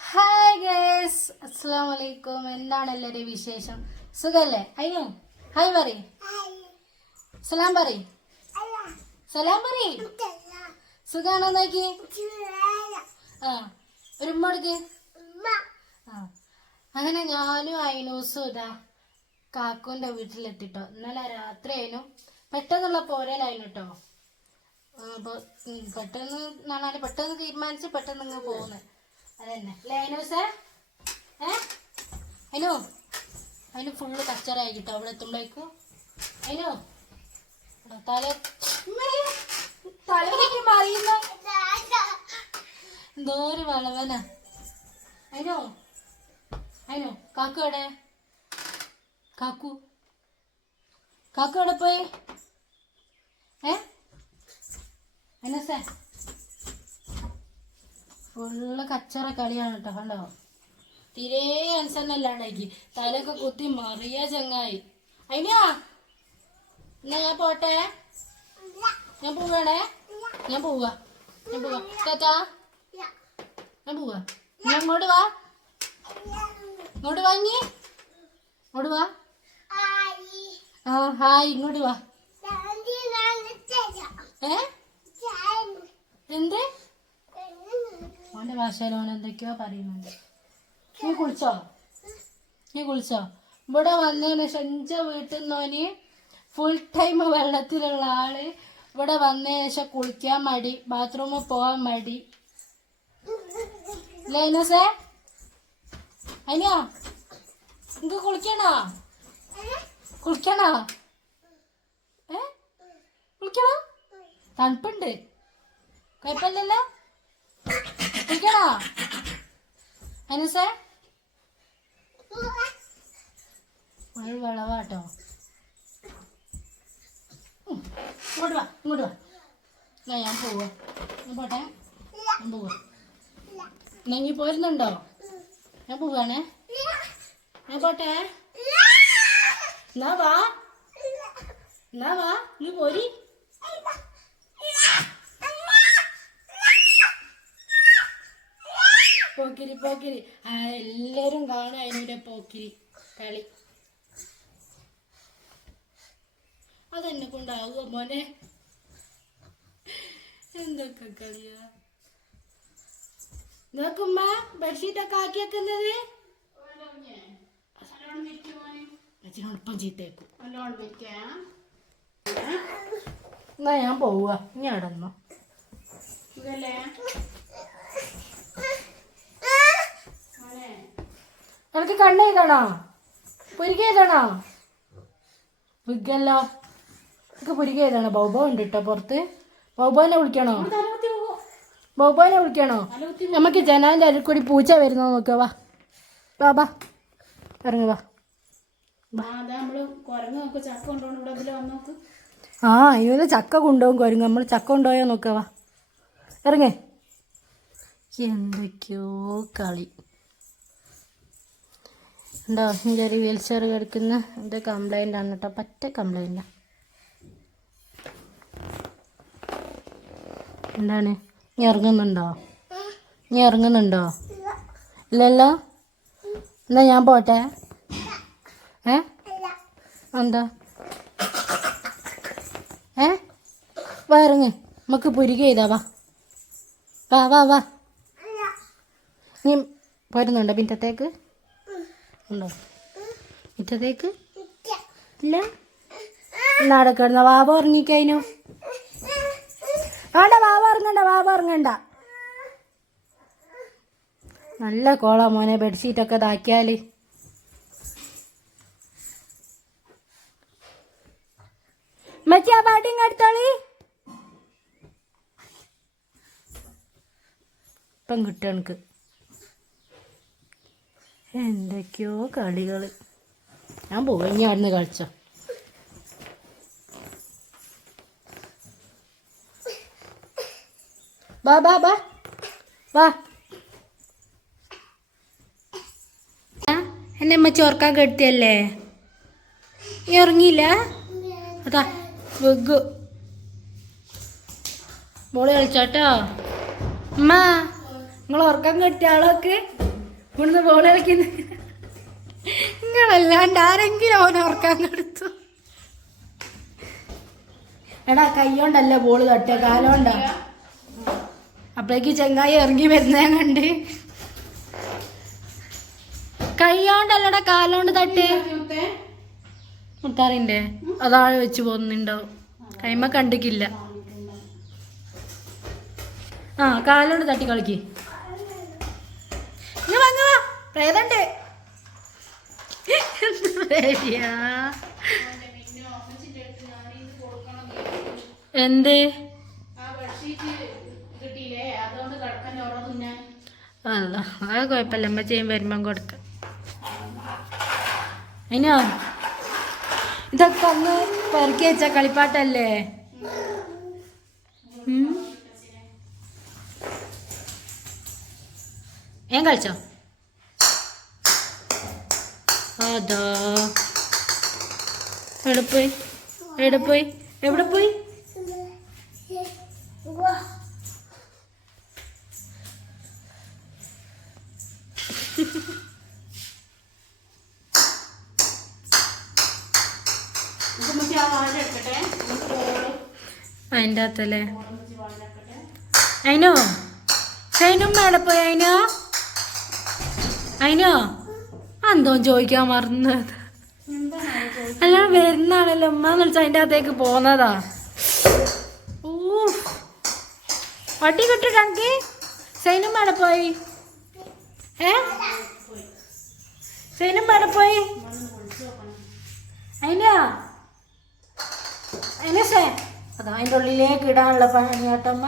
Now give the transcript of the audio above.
Hi guys, അസ്സലാമു അലൈക്കും. എന്താണ് എല്ലാവരുടെയും വിശേഷം? സുഖല്ലേ? അയ്യോ ഹായ് പറയ്, സലാം പറയ്, സലാം പറയ്. സുഖാണോ നോക്കി? ആ ഒരു ഉമ്മക്ക്. ആ അങ്ങനെ ഞാനും അയിനൂസും ഇതാ കാക്കുവിൻ്റെ വീട്ടിലെത്തിട്ടോ. ഇന്നലെ രാത്രി ആയിരുന്നു, പെട്ടെന്നുള്ള പോരലായിരുന്നു കേട്ടോ. അപ്പോൾ പെട്ടെന്ന് പറഞ്ഞാൽ പെട്ടെന്ന് തീരുമാനിച്ച് പെട്ടെന്ന് ഇങ്ങ് പോകുന്നത് അതന്നെ അല്ലേ അയിനൂസേ? അയിനു അതിന് ഫുള്ള് കച്ചറായി കിട്ടോ അവിടെ എത്തുമ്പോഴേക്കും. അയിനു തലയിലേക്ക് മറിയുന്ന എന്തോ ഒരു വളവനാ. അയിനോ അയിനോ കാക്കു എവിടെ? കാക്കു കാക്കു എവിടെ പോയി? അയിനൂസേ ഫുള്ള് കച്ചറ കളിയാണ് കേട്ടോ. കണ്ടോ, തീരെ അൻസന്നല്ലാണ്ടാക്കി തലയൊക്കെ കുത്തി മറിയ ചങ്ങായി. അയിനാ എന്നാ ഞാൻ പോട്ടെ, ഞാൻ പോവാണേ, ഞാൻ പോവാ താത്താ, ഞാൻ പോവാ. ഞാൻ ഇങ്ങോട്ട് വാ, ഇങ്ങോട്ട് വാങ്ങി, ഇങ്ങോട്ട് വാ. ആ ഹായ്, ഇങ്ങോട്ട് വാ. എന്ത് ഓന്റെ ഭാഷയിൽ ഓൻ എന്തൊക്കെയോ പറയുന്നുണ്ട്. നീ കുളിച്ചോ? ഇവിടെ വന്നതിന് ശേഷം എൻ്റെ വീട്ടിൽ നിന്നോന് ഫുൾ ടൈം വെള്ളത്തിലുള്ള ആള് ഇവിടെ വന്നതിന് ശേഷം കുളിക്കാൻ മടി, ബാത്റൂമിൽ പോകാൻ മടി. ലൈനസേ അനിയോ നിങ്ങക്ക് കുളിക്കണോ? കുളിക്കണോ? തണുപ്പുണ്ട്, കുഴപ്പമില്ലല്ലോ. കുളിക്കണോ അനൂസേ? ഒരു വിളവാട്ടോ. ഇങ്ങോട്ട് വാ. ഞാൻ പോവാ, പോട്ടെ, ഞാൻ പോവാ. നീ പോരുന്നുണ്ടോ? ഞാൻ പോവാണേ, ഞാൻ പോട്ടെ. എന്നാ വാ നീ പോരി. പോക്കിരി എല്ലാരും കാണും അതിൻ്റെ പോക്കിരി കളി. അതെന്നെ കൊണ്ടാവുക മോനെ, എന്തൊക്കെ കളിയാ. നോക്കുമ്മ ബെഡ്ഷീറ്റൊക്കെ ആക്കി വെക്കുന്നത്. അച്ഛനോടൊപ്പം ചീത്തേക്കും. എന്നാ ഞാൻ പോവുക, ഇനി അടന്നോ. എനിക്ക് കണ്ണെഴുതണോ? പുരികെഴുതണോ? പുരികല്ലോ, എനിക്ക് പുരികെഴുതണോ? ബൗബോ ഉണ്ട് കേട്ടോ പുറത്ത്. ബൗബോനെ വിളിക്കണോ? നമുക്ക് ജനാലിൻ്റെ അതിൽ കൂടി പൂച്ച വരുന്നോ നോക്കുക. വാ ഇറങ്ങി വാ. ആ ഇവന് ചക്ക കൊണ്ടുപോകും കുരങ്ങ്. നമ്മൾ ചക്ക കൊണ്ടുപോയാ നോക്കുക. വാ ഇറങ്ങേ. എന്തൊക്കെയോ കളി ഉണ്ടോ? എൻ്റെ ഒരു വീൽ ചെയർ കിടക്കുന്ന ഇത് കംപ്ലൈൻ്റ് ആണ് കേട്ടോ, പറ്റ കംപ്ലൈൻ്റാണ്. എന്താണ്, നീ ഇറങ്ങുന്നുണ്ടോ? ഇല്ലല്ലോ. എന്നാ ഞാൻ പോട്ടെ. എന്താ വാ ഇറങ്ങ്, നമുക്ക് പുരിക ചെയ്താ. വാ നീ പോരുന്നുണ്ടോ മിറ്റത്തേക്ക്? ഉണ്ടോ മിറ്റത്തേക്ക്? ഇല്ല. എന്നാടെ കിടന്ന വാവ ഉറങ്ങിക്കഴിഞ്ഞു. വേണ്ട, വാവ ഇറങ്ങണ്ട. നല്ല കോളാ മോനെ ബെഡ്ഷീറ്റൊക്കെ ഇതാക്കിയാൽ. മച്ചി ആ പാട്ടിങ് എടുത്തോളി. ഇപ്പം കിട്ടും എനിക്ക്. എന്തൊക്കെയോ കളികൾ. ഞാൻ പോവാ, ഇനി അവിടുന്ന് കളിച്ചോ. വാ എന്നെ അമ്മ ചോർക്കാൻ കെടുത്തിയല്ലേ? നീ ഉറങ്ങിയില്ല? അതാ വെഗു മോള് കളിച്ചാട്ടോ. അമ്മ നിങ്ങൾ ഉറക്കം കെട്ടിയ ആളൊക്കെ ഇവിടുന്ന് ബോൾ കളിക്കുന്നു. നിങ്ങളല്ലാണ്ട് ആരെങ്കിലും അവനെ ഓർക്കാൻ കൊടുത്തു. എടാ കൈയോണ്ടല്ല ബോള് തട്ടുക, കാലോണ്ടാ. അപ്പോഴേക്ക് ചെങ്ങായി ഇറങ്ങി വരുന്ന കണ്ട്. കൈയോണ്ടല്ലടാ കാലോണ്ട് തട്ട്. മുത്താറിന്റെ അതാഴെ വെച്ച് പോകുന്നുണ്ടാവും. കൈമ കണ്ടിക്കില്ല. ആ കാലോണ്ട് തട്ടി കളിക്ക്. പ്രേതണ്ട് എന്ത് അല്ല അത് കുഴപ്പമില്ല. അമ്മ ചെയ്യാൻ വരുമ്പം കൊടുക്കാം. അതിനോ ഇതൊക്കെ ഒന്ന് പെറുക്കി വെച്ച കളിപ്പാട്ടല്ലേ? ഏൻ കളിച്ചോ? അതാ എവിടെ പോയി? എവിടെ പോയി? എവിടെ പോയി? അതിൻ്റെ അകത്തല്ലേ? അതിനോ സൈനും മേടെ പോയി. അതിനോ എന്തോ ചോദിക്കാൻ മറന്നത്. അല്ല വരുന്നാണല്ലോ ഉമ്മ എന്ന് വിളിച്ചാൽ അതിൻ്റെ അകത്തേക്ക് പോന്നതാ. ഓ വട്ടി കിട്ടിട്ടെനിക്ക്. സൈനും മേടെ പോയി. സൈനും മേടെ പോയി. അതിനേ അതാ അതിൻ്റെ ഉള്ളിലേക്ക് ഇടാനുള്ള പണി കേട്ടമ്മ.